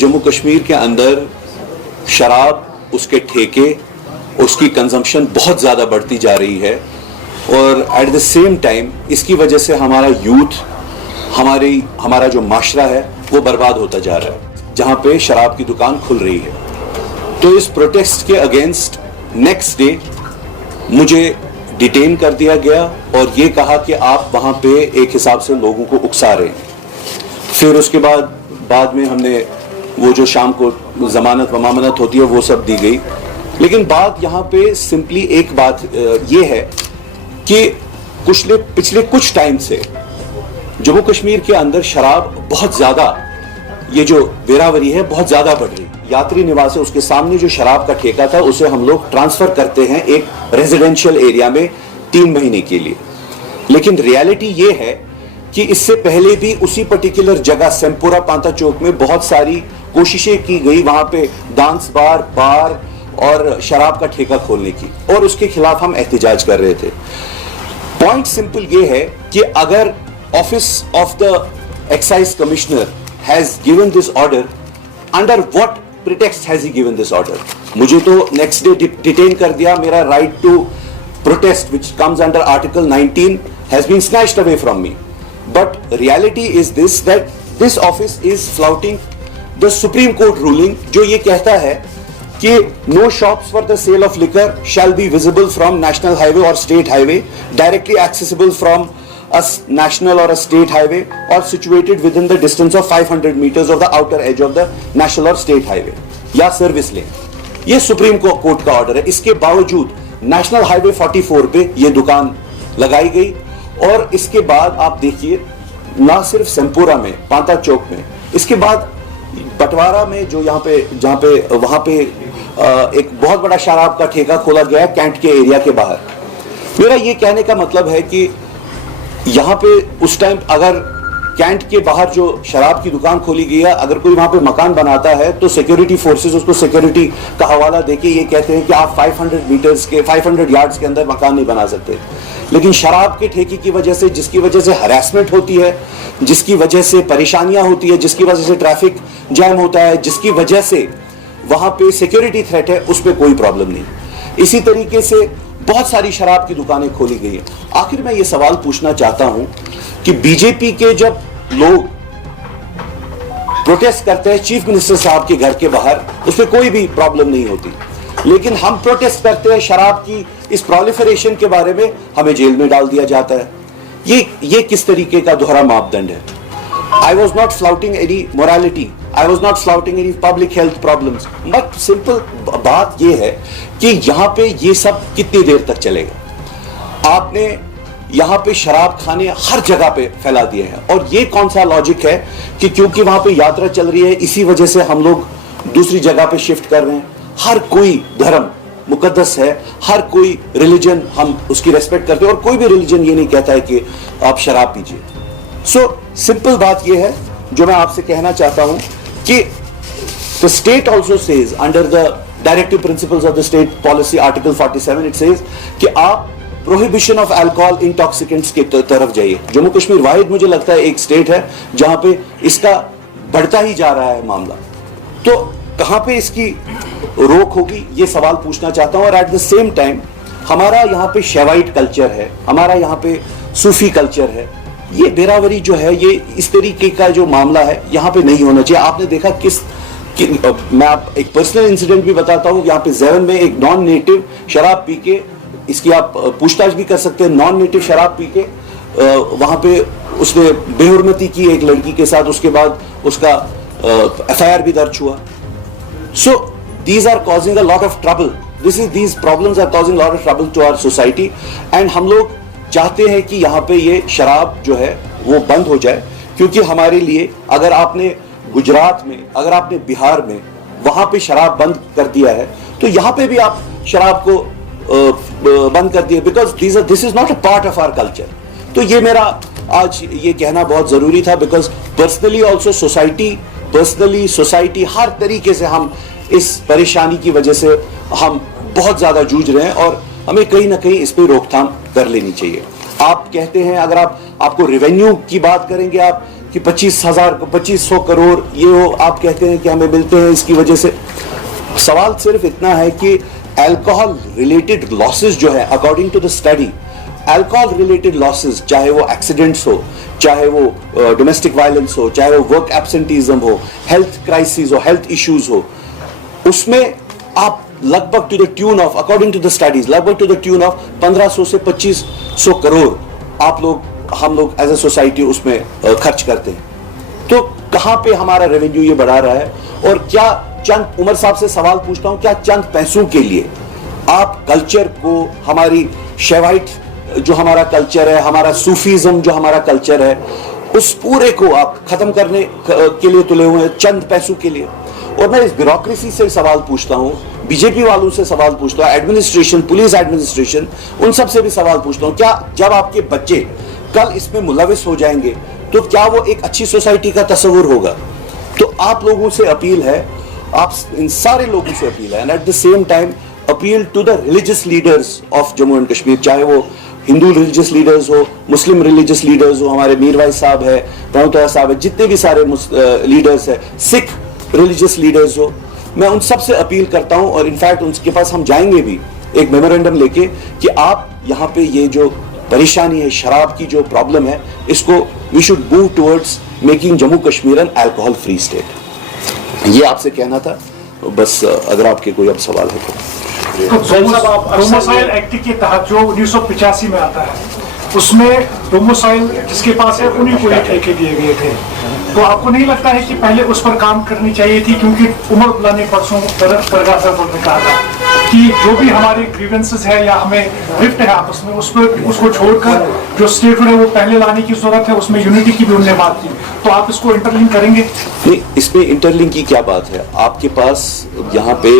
जम्मू कश्मीर के अंदर शराब, उसके ठेके, उसकी कंजम्पशन बहुत ज़्यादा बढ़ती जा रही है और एट द सेम टाइम इसकी वजह से हमारा यूथ, हमारा जो माशरा है वो बर्बाद होता जा रहा है, जहाँ पे शराब की दुकान खुल रही है। तो इस प्रोटेस्ट के अगेंस्ट नेक्स्ट डे मुझे डिटेन कर दिया गया और ये कहा कि आप वहाँ पे एक हिसाब से लोगों को उकसा रहे हैं। फिर उसके बाद में हमने वो जो शाम को जमानत वमानत होती है वो सब दी गई। लेकिन बात यहाँ पे सिंपली एक बात ये है कि पिछले कुछ टाइम से जम्मू कश्मीर के अंदर शराब बहुत ज़्यादा, ये जो बेरावरी है बहुत ज़्यादा बढ़ रही है। यात्री निवास है, उसके सामने जो शराब का ठेका था उसे हम लोग ट्रांसफ़र करते हैं एक रेजिडेंशियल एरिया में 3 महीने के लिए। लेकिन रियलिटी ये है कि इससे पहले भी उसी पर्टिकुलर जगह सेमपुरा पांता चौक में बहुत सारी कोशिशें की गई वहाँ पे डांस बार और शराब का ठेका खोलने की, और उसके खिलाफ हम एहतजाज कर रहे थे। पॉइंट सिंपल ये है कि अगर office of the excise commissioner has given this order, under what pretext has he given this order? मुझे तो नेक्स्ट डे डिटेन कर दिया, मेरा right to protest which comes under article 19 has been snatched away from me. But reality is this that this office is flouting the supreme court ruling, जो ये कहता है कि no shops for the sale of liquor shall be visible from national highway और state highway, directly accessible from a national or a state highway, or situated within the distance of 500 meters of the outer edge of the national or state highway या service lane. ये supreme court का order है। इसके बावजूद national highway 44 पे ये दुकान लगाई गई। और इसके बाद आप देखिए, ना सिर्फ सेमपुरा में, पांता चौक में, इसके बाद बटवारा में जो जहाँ पे वहाँ पे एक बहुत बड़ा शराब का ठेका खोला गया है कैंट के एरिया के बाहर। मेरा ये कहने का मतलब है कि यहाँ पे उस टाइम अगर कैंट के बाहर जो शराब की दुकान खोली गई है, अगर कोई वहाँ पे मकान बनाता है तो सिक्योरिटी फोर्सेस उसको सिक्योरिटी का हवाला देके ये कहते हैं कि आप 500 यार्ड्स के अंदर मकान नहीं बना सकते। लेकिन शराब के ठेके की वजह से, जिसकी वजह से हरासमेंट होती है, जिसकी वजह से परेशानियां होती है, जिसकी वजह से ट्रैफिक जैम होता है, जिसकी वजह से वहाँ पे सिक्योरिटी थ्रेट है, उस पर कोई प्रॉब्लम नहीं। इसी तरीके से बहुत सारी शराब की दुकानें खोली गई हैं। आखिर मैं ये सवाल पूछना चाहता हूं कि बीजेपी के जब लोग प्रोटेस्ट करते हैं चीफ मिनिस्टर साहब के घर के बाहर, उसमें कोई भी प्रॉब्लम नहीं होती, लेकिन हम प्रोटेस्ट करते हैं शराब की इस प्रोलिफरेशन के बारे में, हमें जेल में डाल दिया जाता है। ये किस तरीके का दोहरा मापदंड है? I was not flouting any morality. I was not flouting any public health problems. But simple बात ये है कि यहाँ पे ये सब कितनी देर तक चलेगा? आपने यहाँ पे शराब खाने हर जगह पे फैला दिए हैं, और ये कौन सा लॉजिक है कि क्योंकि वहाँ पे यात्रा चल रही है इसी वजह से हम लोग दूसरी जगह पे शिफ्ट कर रहे हैं? हर कोई धर्म मुकद्दस है, हर कोई रिलीजन हम उसकी रेस्पेक्ट करते हैं, और कोई भी रिलीजन ये नहीं कहता है कि आप शराब पीजिए। सो सिंपल बात यह है जो मैं आपसे कहना चाहता हूं कि the state also says under the directive principles of the state policy article 47 it says कि आप प्रोहिबिशन ऑफ अल्कोहल इंटॉक्सिकेंट्स की तरफ जाइए। जम्मू कश्मीर वाहिद मुझे लगता है एक स्टेट है जहां पे इसका बढ़ता ही जा रहा है मामला। तो कहां पे इसकी रोक होगी, ये सवाल पूछना चाहता हूं। और एट द सेम टाइम हमारा यहाँ पे शेवाइट कल्चर है, हमारा यहाँ पे सूफी कल्चर है, ये बेरावरी जो है, ये इस तरीके का जो मामला है यहाँ पे नहीं होना चाहिए। आपने देखा मैं आप एक पर्सनल इंसिडेंट भी बताता हूँ। यहाँ पे ज़ेवन में एक नॉन नेटिव शराब पी के, इसकी आप पूछताछ भी कर सकते हैं, नॉन नेटिव शराब पी के वहाँ पे उसने बेहुरमती की एक लड़की के साथ, उसके बाद उसका FIR भी दर्ज हुआ। So these are causing a lot of trouble, these problems are causing a lot of trouble to our society, and हम लोग चाहते हैं कि यहाँ पे ये शराब जो है वो बंद हो जाए, क्योंकि हमारे लिए, अगर आपने गुजरात में, अगर आपने बिहार में वहाँ पे शराब बंद कर दिया है, तो यहाँ पे भी आप शराब को बंद कर दिए, because this is not a part of our culture. तो ये मेरा आज ये कहना बहुत ज़रूरी था, बिकॉज पर्सनली ऑल्सो सोसाइटी हर तरीके से हम इस परेशानी की वजह से हम बहुत ज़्यादा जूझ रहे हैं, और हमें कहीं ना कहीं इस पर रोकथाम कर लेनी चाहिए। आप कहते हैं, अगर आपको रेवेन्यू की बात करेंगे आप, کہ 2500 کروڑ یہ ہو, آپ کہتے ہیں کہ ہمیں ملتے ہیں اس کی وجہ سے. سوال صرف اتنا ہے کہ الکوہل ریلیٹڈ لاسز جو ہے according to the study, alcohol related losses, چاہے وہ ایکسیڈنٹس ہو, چاہے وہ ڈومیسٹک وائلنس ہو, چاہے وہ ورک ایبسنٹیزم ہو, ہیلتھ کرائسز ہو, ہیلتھ ایشوز ہو, اس میں آپ لگ بھگ to the tune of, according to the studies, لگ بھگ ٹو دا ٹیون آف 1500 سے 2500 کروڑ آپ لوگ, ہم لوگ ایز اے سوسائٹی اس میں خرچ کرتے ہیں. تو کہاں پہ ہمارا ریونیو یہ بڑھا رہا ہے؟ اور کیا چند, عمر صاحب سے سوال پوچھتا ہوں, کیا چند پیسوں کے لیے آپ کلچر کو, ہماری شیوائٹ جو ہمارا کلچر ہے, ہمارا صوفیزم جو ہمارا کلچر ہے, اس پورے کو آپ ختم کرنے کے لیے تلے ہوئے ہیں چند پیسوں کے لیے؟ اور میں اس بیوروکریسی سے سوال پوچھتا ہوں, بی جے پی والوں سے سوال پوچھتا ہوں, ایڈمنسٹریشن, پولیس ایڈمنسٹریشن, ان سب سے بھی سوال پوچھتا ہوں, کیا جب آپ کے بچے کل اس میں ملوث ہو جائیں گے تو کیا وہ ایک اچھی سوسائٹی کا تصور ہوگا؟ تو آپ لوگوں سے اپیل ہے, آپ ان سارے لوگوں سے اپیل ہے, and at the same time appeal to the religious leaders of Jammu and Kashmir, چاہے وہ ہندو ریلیجس لیڈرز ہو, مسلم ریلیجس لیڈرز ہو, ہمارے میر بھائی صاحب ہے, پرنوتا صاحب ہے, جتنے بھی سارے لیڈرز ہیں, سکھ ریلیجس لیڈرز ہو, میں ان سب سے اپیل کرتا ہوں. اور انفیکٹ ان کے پاس ہم جائیں گے بھی ایک میمورینڈم لے کے کہ آپ یہاں پہ یہ جو پریشانی ہے, شراب کی جو پرابلم ہے, اس کو we should move towards making Jammu Kashmir an alcohol free state. یہ آپ سے کہنا تھا بس, اگر آپ کے کوئی اب سوال ہے تو. ڈوموسائل ایکٹ کے تحت جو 1985 میں آتا ہے, اس میں ڈوموسائل جس کے پاس ہے انہیں کو یہ ٹھیکے دیے گئے تھے, تو آپ کو نہیں لگتا ہے کہ پہلے اس پر کام کرنی چاہیے تھی؟ کیونکہ عمر عبداللہ نے پرسوں درگاہ صاحب نے کہا تھا کہ جو بھی ہمارے گریونسز ہے یا ہمیں رفٹ ہے آپس میں, اس کو چھوڑ کر جو اسٹیٹ ہے وہ پہلے لانے کی ضرورت ہے, اس میں یونٹی کی بھی انہوں نے بات کی, تو آپ اس کو انٹرلنک کریں گے؟ نہیں, اس میں انٹرلنک کی کیا بات ہے؟ آپ کے پاس یہاں پہ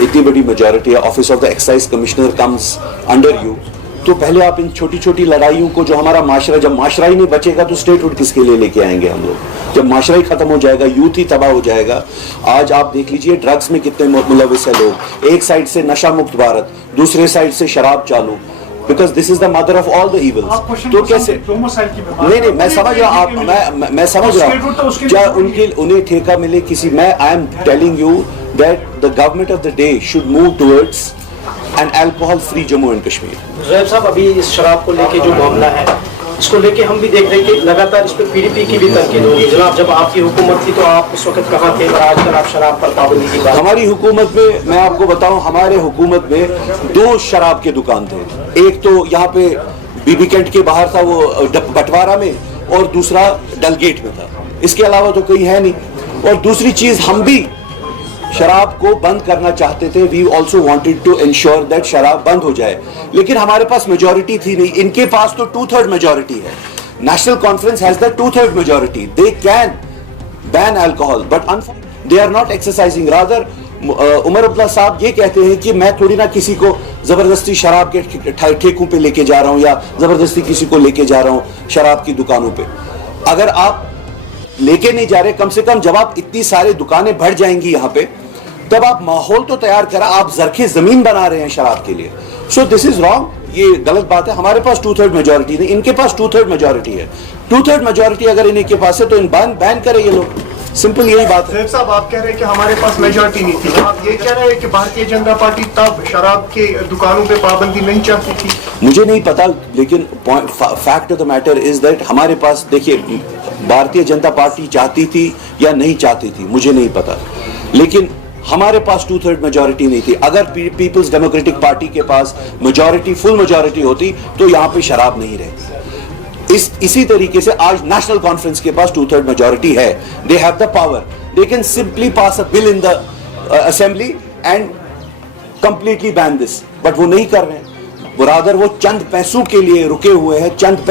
اتنی بڑی میجورٹی ہے, office of the excise commissioner comes under you, تو پہلے آپ ان چھوٹی چھوٹی لڑائیوں کو, جو ہمارا معاشرہ, جب معاشرہ ہی نہیں بچے گا تو اسٹیٹ ہوڈ کس کے لیے لے کے آئیں گے ہم لوگ؟ جب معاشرہ ہی ختم ہو جائے گا, یوتھ ہی تباہ ہو جائے گا. آج آپ دیکھ لیجئے ڈرگس میں کتنے ملوث ہیں لوگ, ایک سائڈ سے نشہ مکت بھارت, دوسرے سائڈ سے شراب چالو, because this is the mother of all the evils. تو کیسے؟ نہیں, میں سمجھ رہا ہوں, آپ, میں سمجھ رہا ہوں, کیا انہیں ٹھیکہ ملے کسی, میں I am telling you that the government of the day should move towards an alcohol free Jammu and Kashmir. Zohaib صاحب, ابھی اس شراب کو لے کے جو معاملہ ہے, اس کو لے کے ہم بھی دیکھ رہے ہیں کہ لگاتار اس پہ پی ڈی پی کی بھی تنقید ہوگی. جناب, جب آپ کی حکومت تھی تو آپ اس وقت کہاں تھے, اور آج کل آپ شراب پر پابندی کی بات؟ ہماری حکومت میں آپ کو بتاؤں, ہمارے حکومت میں 2 شراب کے دکان تھے. ایک تو یہاں پہ بی بی کینٹ کے باہر تھا, وہ بٹوارہ میں, اور دوسرا ڈل گیٹ میں تھا. اس کے علاوہ تو کوئی ہے نہیں. اور دوسری چیز, ہم بھی شراب کو بند کرنا چاہتے تھے. We also wanted to ensure that شراب بند ہو جائے, لیکن ہمارے پاس میجورٹی تھی نہیں. ان کے پاس تو 2/3 میجورٹی ہے. National Conference has the 2/3 majority. They can ban alcohol, but they are not exercising. Rather Omar Abdullah صاحب یہ کہتے ہیں کہ میں تھوڑی نہ کسی کو زبردستی شراب کے ٹھیکوں پہ لے کے جا رہا ہوں, یا زبردستی کسی کو لے کے جا رہا ہوں شراب کی دکانوں پہ. اگر آپ لے کے نہیں جا رہے, کم سے کم جب آپ اتنی سارے دکانیں بڑھ جائیں گی یہاں پہ, تب آپ ماحول تو تیار کرا, آپ زرخیز زمین بنا رہے ہیں شراب کے لیے. سو دس از رانگ, یہ غلط بات ہے. ہمارے پاس 2/3 میجورٹی نہیں, ان کے پاس 2/3 میجورٹی ہے. 2/3 میجورٹی اگر انہیں کے پاس ہے تو ان بین کرے یہ لوگ, سمپل یہی بات ہے. زہیب صاحب, آپ کہہ رہے ہیں کہ ہمارے پاس میجورٹی نہیں تھی, آپ یہ کہہ رہے ہیں کہ بھارتیہ جنتا پارٹی تب شراب کے دکانوں پہ پابندی نہیں چاہتی تھی؟ مجھے نہیں پتا, لیکن fact of the matter is that ہمارے پاس, دیکھیے, بھارتیہ جنتا پارٹی چاہتی تھی یا نہیں چاہتی تھی مجھے نہیں پتا, لیکن ہمارے پاس 2/3 میجورٹی نہیں تھی. اگر پیپلز ڈیموکریٹک پارٹی کے پاس میجورٹی, فل میجورٹی ہوتی تو یہاں پہ شراب نہیں رہتی. اسی طریقے سے آج نیشنل کانفرنس کے پاس 2/3 میجورٹی ہے. They have the power, they can simply pass a bill in the assembly and completely been this, but وہ نہیں کر رہے ہیں. برادر, وہ چند پیسوں کے لیے رکے ہوئے ہیں, چند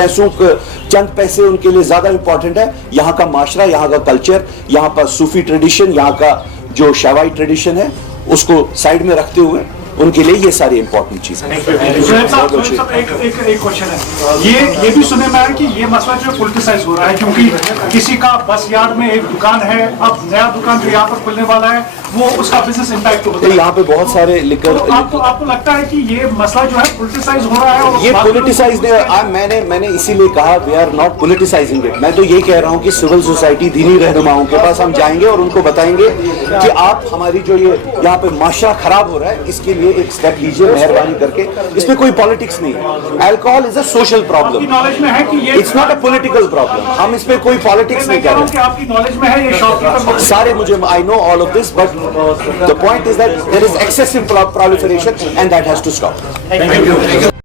پیسے ان کے لیے زیادہ امپورٹنٹ ہے. یہاں کا معاشرہ, یہاں کا کلچر, یہاں پر صوفی ٹریڈیشن, یہاں کا جو شیوائی ٹریڈیشن ہے, اس کو سائیڈ میں رکھتے ہوئے उनके लिए ये सारी इंपॉर्टेंट चीजें हैं। सुहेल साहब एक क्वेश्चन है, ये भी सुनने में आया कि ये मसला जो पोलिटिसाइज हो रहा है, क्योंकि किसी का बस यार्ड में एक दुकान है, अब नया दुकान जो यहाँ पर खुलने वाला है वो उसका बिजनेस इम्पैक्ट होता है, यहाँ पे बहुत सारे लिकर तो आपको लगता है कि ये मसला जो है पोलिटिसाइज हो रहा है? और ये पोलिटिसाइज नहीं, मैंने इसीलिए कहा we are not politicising it. मैं तो ये कह रहा हूँ कि सिविल सोसाइटी दीनी रहनुमाओं के पास हम जाएंगे और उनको बताएंगे कि आप हमारी जो ये यहाँ पे माशरा खराब हो रहा है इसके लिए एक स्टेप लीजिए मेहरबानी करके। इसमें कोई पॉलिटिक्स नहीं है, alcohol is a social problem, knowledge में है कि ये it's not a political problem. हम इसमें कोई पॉलिटिक्स नहीं कर रहे। आपकी नॉलेज में है ये शॉपकीपर सारे मुझे I know all of this, but the point is that there is excessive proliferation and that has to stop.